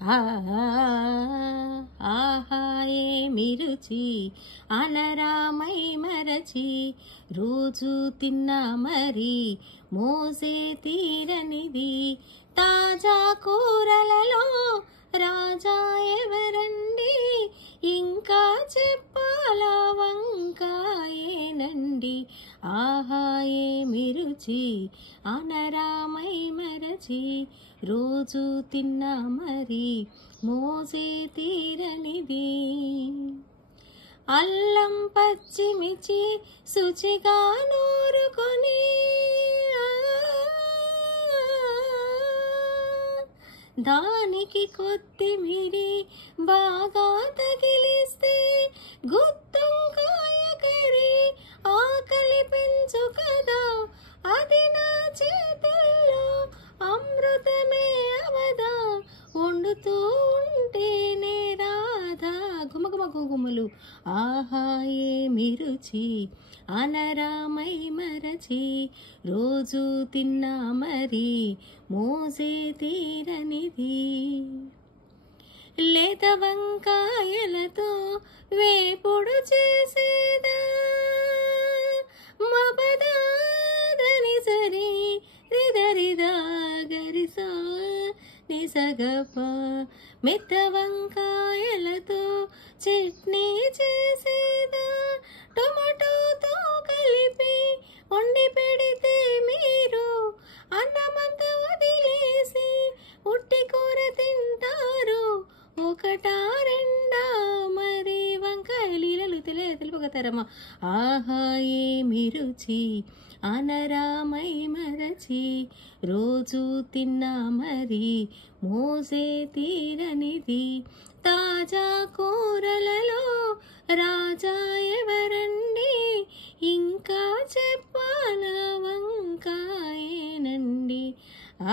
ఆహా ఆహా ఏమి రుచి అనరామై మరచి రోజు తిన్నా మరి మోసే తీరనిది తాజా కూరలలో రాజా ఎవరండి ఇంకా చెప్పాలా వంకాయేనండి ఆహా ఏమి రుచి అనరామై మరచి రోజు తిన్నా మరి మోసే తీరనిది అల్లం పచ్చిమిర్చి శుచిగా నూరుకొని దానికి కొత్తిమీరి బాగా తగిలిస్తే గుత్తొంకాయ కర్రీ ఆకలి పెంచు కదా అది నా చేతుల్లో అమృతమే అవదా వండుతూ ఉంటేనే రాధా గుమగుమ గుమగుమలు ఆహా ఏమి రుచి అనరామై మరచి రోజు తిన్నా మరి మోసే తీరనిది లేత వంకాయలతో వేపుడు చేసేదా మపదాదని సరి రిదరిదా గరిసా నిసగప మెత్త వంకాయలతో చట్నీ చేసేదా టొమాటోతో కలిపి వండి పెడితే మీరు అన్నమంతా వదిలేసి ఉట్టి కూర తింటారు ఒకటా రెండా మరి వంకాయ లీలలు తెలుపగతారమ్మా ఆహా ఏమి రుచి అనరామై మరచి రోజు తిన్నా మరి మోసే తీరనిది తాజా కూరలలో రాజా ఎవరండి ఇంకా చెప్పాలా వంకాయేనండి ఆ